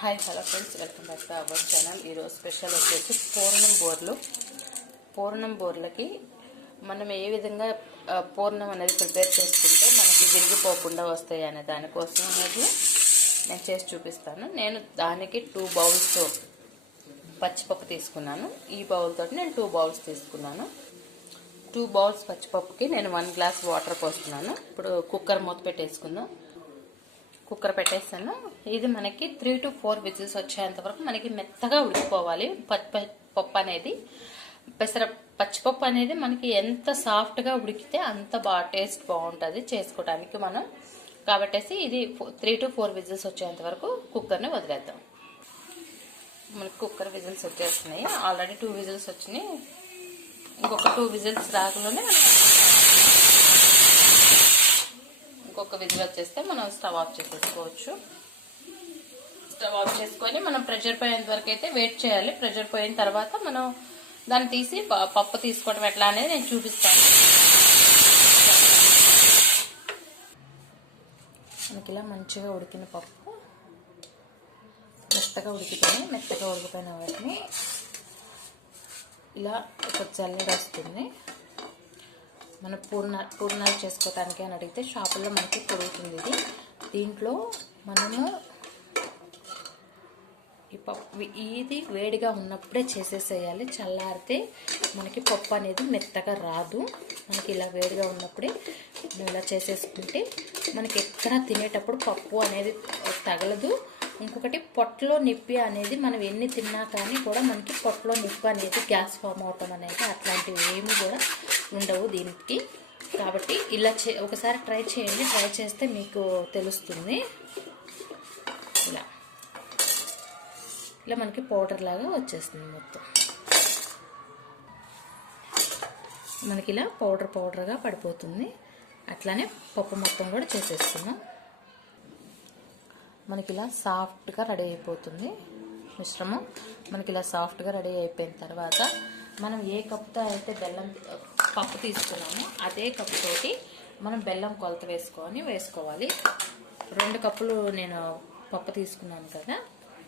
Hi hello friends. Welcome back to our channel. ఈరోజు special వచ్చేసి పూర్ణం బోర్లు. పూర్ణం బోర్లకి మనం ఏ విధంగా పూర్ణం అనేది ప్రిపేర్ చేసుకుంటే మనకి విరిగిపోకుండా వస్తాయి అనే దానికోసం అనేది నేను చేసి చూపిస్తాను. నేను దానికి టూ బౌల్స్ పచ్చిపప్పు తీసుకున్నాను. ఈ బౌల్ తోటి నేను టూ బౌల్స్ తీసుకున్నాను. టూ బౌల్స్ పచ్చిపప్పుకి నేను వన్ గ్లాస్ వాటర్ పోస్తున్నాను. ఇప్పుడు కుక్కర్ మూత పెట్టేసుకుందాం. కుక్కర్ పెట్టేస్తాను. ఇది మనకి త్రీ టు ఫోర్ విజిల్స్ వచ్చేంత వరకు మనకి మెత్తగా ఉడికిపోవాలి. పచ్చి పప్పు అనేది. పెసర పచ్చిపప్పు అనేది మనకి ఎంత సాఫ్ట్గా ఉడికితే అంత బాగా టేస్ట్ బాగుంటుంది చేసుకోవడానికి మనం. కాబట్టేసి ఇది త్రీ టు ఫోర్ విజిల్స్ వచ్చేంత వరకు కుక్కర్ని వదిలేద్దాం. మనకి కుక్కర్ విజిల్స్ వచ్చేస్తున్నాయి. ఆల్రెడీ టూ విజిల్స్ వచ్చినాయి. ఇంకొక టూ విజిల్స్ రాకలోనే మనం ఇంకొక విజిల్ వచ్చేస్తే మనం స్టవ్ ఆఫ్ చేసేసుకోవచ్చు. స్టవ్ ఆఫ్ చేసుకొని మనం ప్రెషర్ పోయేంత వరకు అయితే వెయిట్ చేయాలి. ప్రెషర్ పోయిన తర్వాత మనం దాన్ని తీసి ప- పప్పు తీసుకోవడం ఎట్లా అనేది నేను చూపిస్తాను. మనకి ఇలా మంచిగా ఉడికిన పప్పు. మెత్తగా ఉడికిపోయి మెత్తగా ఉడికిపోయిన వాటిని ఇలా ఒక జల్లెడ వస్తుంది. మన పూర్ణ పూర్ణాలు చేసుకోవటానికి అని అడిగితే షాపుల్లో మనకి పొడుగుతుంది ఇది. దీంట్లో మనము ఈ పప్పు ఇది వేడిగా ఉన్నప్పుడే చేసేసేయాలి. చల్లారితే మనకి పప్పు అనేది మెత్తగా రాదు. మనకి ఇలా వేడిగా ఉన్నప్పుడే ఇలా చేసేసుకుంటే మనకి ఎక్కడ తినేటప్పుడు పప్పు అనేది తగలదు. ఇంకొకటి పొట్టలో నిప్పి అనేది మనం ఎన్ని తిన్నా కానీ కూడా మనకి పొట్టలో నొప్పి అనేది గ్యాస్ ఫామ్ అవటం అనేది అట్లాంటివి ఏమి కూడా ఉండవు దీనికి. కాబట్టి ఇలా చే ఒకసారి ట్రై చేయండి. ట్రై చేస్తే మీకు తెలుస్తుంది. ఇలా. ఇలా మనకి పౌడర్ లాగా వచ్చేస్తుంది మొత్తం. మనకి ఇలా పౌడర్ పౌడర్గా పడిపోతుంది. అట్లానే పప్పు మొత్తం కూడా చేసేస్తున్నాం మనకి ఇలా సాఫ్ట్గా రెడీ అయిపోతుంది మిశ్రమం. మనకి ఇలా సాఫ్ట్గా రెడీ అయిపోయిన తర్వాత మనం ఏ కప్తో అయితే బెల్లం పప్పు తీసుకున్నామో అదే కప్పు తోటి మనం బెల్లం కొలత వేసుకొని వేసుకోవాలి. రెండు కప్పులు నేను పప్పు తీసుకున్నాను కదా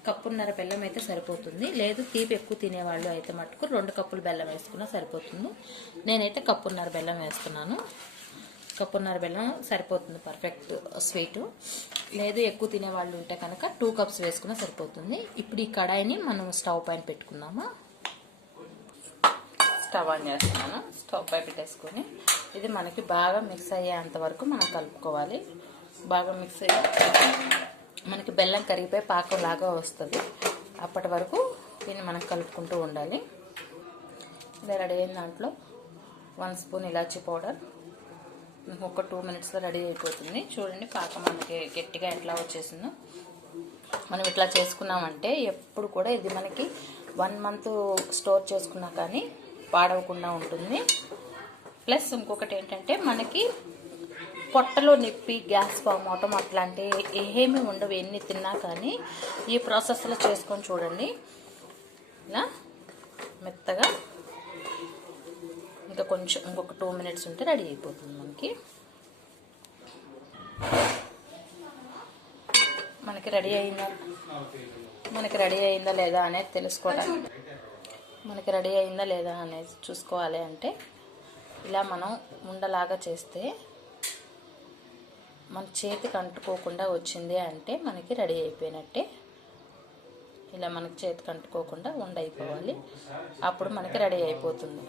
కప్పున్నర బెల్లం అయితే సరిపోతుంది. లేదు తీపి ఎక్కువ తినేవాళ్ళు అయితే మటుకు రెండు కప్పులు బెల్లం వేసుకున్నా సరిపోతుంది. నేనైతే కప్పున్నర బెల్లం వేస్తున్నాను. కప్పున్నర బెల్లం సరిపోతుంది పర్ఫెక్ట్ స్వీటు. లేదు ఎక్కువ తినే వాళ్ళు ఉంటే కనుక టూ కప్స్ వేసుకున్నా సరిపోతుంది. ఇప్పుడు ఈ కడాయిని మనం స్టవ్ పైన పెట్టుకుందాము? స్టవ్ ఆన్ చేస్తున్నాను. స్టవ్ పై పెట్టేసుకొని ఇది మనకి బాగా మిక్స్ అయ్యేంత వరకు మనం కలుపుకోవాలి. బాగా మిక్స్ అయ్యి మనకి బెల్లం కరిగిపోయి పాకం లాగా వస్తుంది. అప్పటి వరకు దీన్ని మనం కలుపుకుంటూ ఉండాలి. ఇలా రెడీ అయిన దాంట్లో వన్ స్పూన్ ఇలాచీ పౌడర్ ఒక టూ మినిట్స్లో రెడీ అయిపోతుంది. చూడండి పాకం మనకి గట్టిగా ఎట్లా వచ్చేసిందో. మనం ఇట్లా చేసుకున్నామంటే ఎప్పుడు కూడా ఇది మనకి వన్ మంత్ స్టోర్ చేసుకున్నా కానీ పాడవకుండా ఉంటుంది. ప్లస్ ఇంకొకటి ఏంటంటే మనకి పొట్టలో నొప్పి గ్యాస్ ఫామ్ అవటం అట్లాంటి ఏమీ ఉండవు ఎన్ని తిన్నా కానీ ఈ ప్రాసెస్లో చేసుకొని చూడండి. ఇలా మెత్తగా ఇంకా కొంచెం ఇంకొక టూ మినిట్స్ ఉంటే రెడీ అయిపోతుంది మనకి. మనకి రెడీ అయిందా? మనకి రెడీ అయిందా లేదా అనేది తెలుసుకోవడానికి మనకి రెడీ అయిందా లేదా అనేది చూసుకోవాలి అంటే ఇలా మనం ఉండలాగా చేస్తే మన చేతికి అంటుకోకుండా వచ్చింది అంటే మనకి రెడీ అయిపోయినట్టే. ఇలా మనకి చేతికి అంటుకోకుండా ఉండైపోవాలి. అప్పుడు మనకి రెడీ అయిపోతుంది.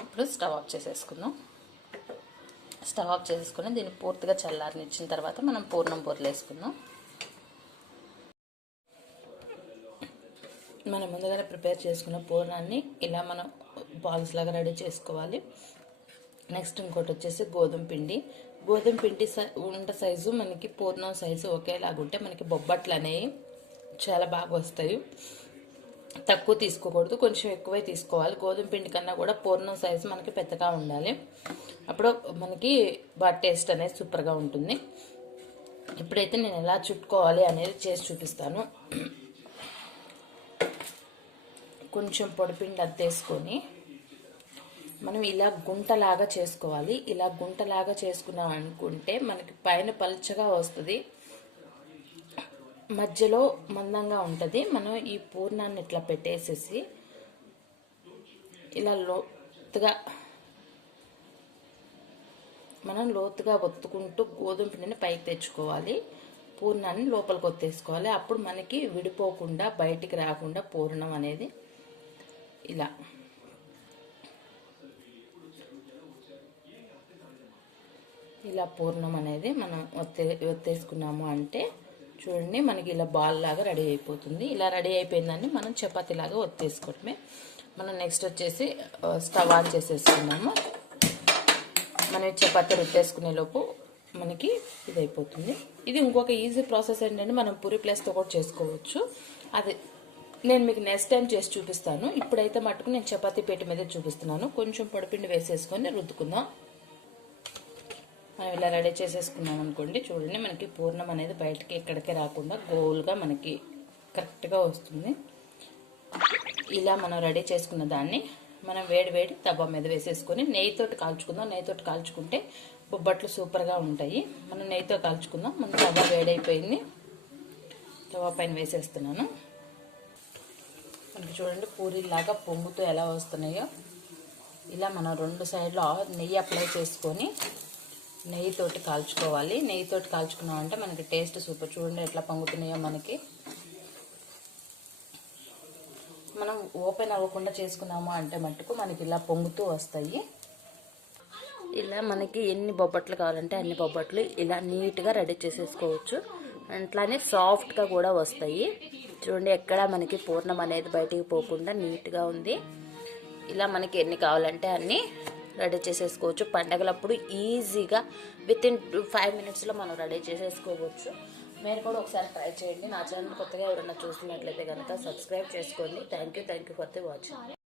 ఇప్పుడు స్టవ్ ఆఫ్ చేసేసుకుందాం. స్టవ్ ఆఫ్ చేసేసుకుని దీన్ని పూర్తిగా చల్లారనిచ్చిన తర్వాత మనం పూర్ణం బూరలు వేసుకుందాం. మనం ముందుగానే ప్రిపేర్ చేసుకున్న పూర్ణాన్ని ఇలా మనం బాల్స్ లాగా రెడీ చేసుకోవాలి. నెక్స్ట్ ఇంకోటి వచ్చేసి గోధుమ పిండి. గోధుమ పిండి సై- ఉండ సైజు మనకి పూర్ణం సైజు ఒకేలాగా ఉంటే మనకి బొబ్బట్లు అనేవి చాలా బాగా వస్తాయి. తక్కువ తీసుకోకూడదు కొంచెం ఎక్కువే తీసుకోవాలి. గోధుమ పిండి కన్నా కూడా పూర్ణం సైజు మనకి పెద్దగా ఉండాలి. అప్పుడు మనకి బాగా టేస్ట్ అనేది సూపర్గా ఉంటుంది. ఇప్పుడైతే నేను ఎలా చుట్టుకోవాలి అనేది చేసి చూపిస్తాను. కొంచెం పొడిపిండి అద్దేసుకొని మనం ఇలా గుంటలాగా చేసుకోవాలి. ఇలా గుంటలాగా చేసుకున్నాం అనుకుంటే మనకి పైన పలుచగా వస్తుంది. మధ్యలో మందంగా ఉంటుంది. మనం ఈ పూర్ణాన్ని ఇట్లా పెట్టేసేసి ఇలా లోతుగా మనం లోతుగా ఒత్తుకుంటూ గోధుమ పిండిని పైకి తెచ్చుకోవాలి. పూర్ణాన్ని లోపలికి ఒత్తేసుకోవాలి. అప్పుడు మనకి విడిపోకుండా బయటికి రాకుండా పూర్ణం అనేది ఇలా. ఇలా పూర్ణం అనేది మనం ఒత్తే ఒత్తేసుకున్నాము అంటే చూడండి మనకి ఇలా బాల్ లాగా రెడీ అయిపోతుంది. ఇలా రెడీ అయిపోయిందని మనం చపాతీ లాగా ఒత్తేసుకోవటమే. మనం నెక్స్ట్ వచ్చేసి స్టవ్ ఆన్ చేసేసుకున్నాము మనం ఈ చపాతీ లోపు మనకి ఇది అయిపోతుంది ఇది ఇంకొక ఈజీ ప్రాసెస్ ఏంటంటే మనం పూరి ప్లేస్తో కూడా చేసుకోవచ్చు. అది నేను మీకు నెక్స్ట్ టైం చేసి చూపిస్తాను. ఇప్పుడైతే మటుకు నేను చపాతీ పేట మీద చూపిస్తున్నాను. కొంచెం పొడిపిండి వేసేసుకొని రుద్దుకుందాం. మనం ఇలా రెడీ చేసేసుకున్నాం అనుకోండి చూడండి మనకి పూర్ణం అనేది బయటకి ఎక్కడికి రాకుండా గోల్గా మనకి కరెక్ట్గా వస్తుంది. ఇలా మనం రెడీ చేసుకున్న దాన్ని మనం వేడి వేడి తవ్వ మీద వేసేసుకొని నెయ్యితోటి కాల్చుకుందాం. నెయ్యితోటి కాల్చుకుంటే బొబ్బట్లు సూపర్గా ఉంటాయి. మనం నెయ్యితో కాల్చుకుందాం. మన తవ్వ వేడైపోయింది. తవ్వ పైన వేసేస్తున్నాను. మనకి చూడండి పూరీలాగా పొంగుతో ఎలా వస్తున్నాయో. ఇలా మనం రెండు సైడ్లో నెయ్యి అప్లై చేసుకొని నెయ్యితోటి కాల్చుకోవాలి. నెయ్యితోటి కాల్చుకున్నామంటే మనకి టేస్ట్ సూపర్. చూడండి ఎట్లా పొంగుతున్నాయో మనకి. మనం ఓపెన్ అవ్వకుండా చేసుకున్నాము అంటే మట్టుకు మనకి ఇలా పొంగుతూ వస్తాయి. ఇలా మనకి ఎన్ని బొబ్బట్లు కావాలంటే అన్ని బొబ్బట్లు ఇలా నీట్గా రెడీ చేసేసుకోవచ్చు. అట్లానే సాఫ్ట్గా కూడా వస్తాయి. చూడండి ఎక్కడ మనకి పూర్ణం అనేది బయటికి పోకుండా నీట్గా ఉంది. ఇలా మనకి ఎన్ని కావాలంటే అన్నీ రెడీ చేసేసుకోవచ్చు. పండగలప్పుడు ఈజీగా విత్ ఇన్ ఫైవ్ మినిట్స్లో మనం రెడీ చేసేసుకోవచ్చు. మీరు కూడా ఒకసారి ట్రై చేయండి. నా ఛానల్ కొత్తగా ఎవరైనా చూస్తున్నట్లయితే కనుక సబ్స్క్రైబ్ చేసుకోండి. Thank you thank you for the watching.